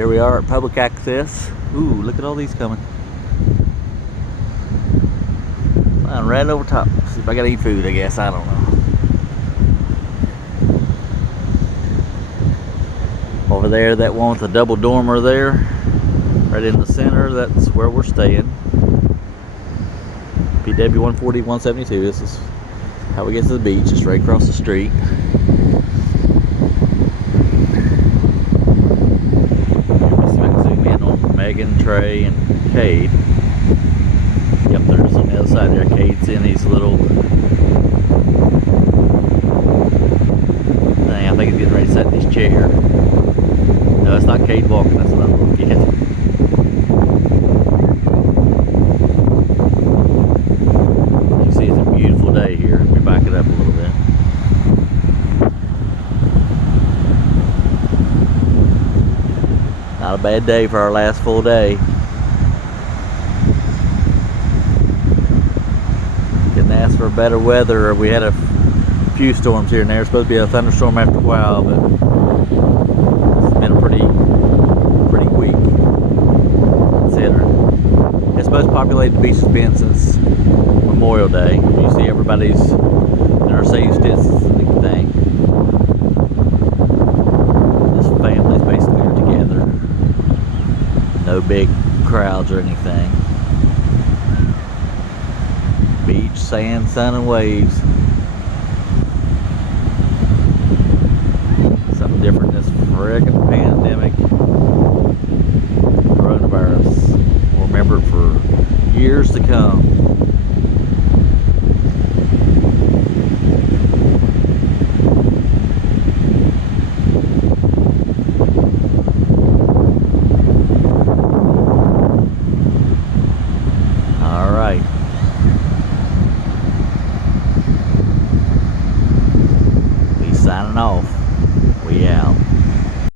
Here we are at public access. Ooh, look at all these coming. Flying right over top. See if I got any food, I guess. I don't know. Over there, that one with the double dormer there, right in the center, that's where we're staying. PW 140, 172. This is how we get to the beach, just right across the street. Megan, Trey, and Cade. Yep, they're just on the other side there. Cade's in his little thing. I think he's getting ready to sit in his chair. No, it's not Cade walking, that's another little kid. You see, it's a beautiful day here. Let me back it up a little bit. Not a bad day for our last full day. Didn't ask for better weather. We had a few storms here and there. It's supposed to be a thunderstorm after a while, but it's been a pretty week. It's the most populated beach has been since Memorial Day. You see everybody's in our safe distancing thing. This family's basically are together. No big crowds or anything. Beach, sand, sun, and waves. Something different this friggin' pandemic. Coronavirus. We'll remember it for years to come. Signing off.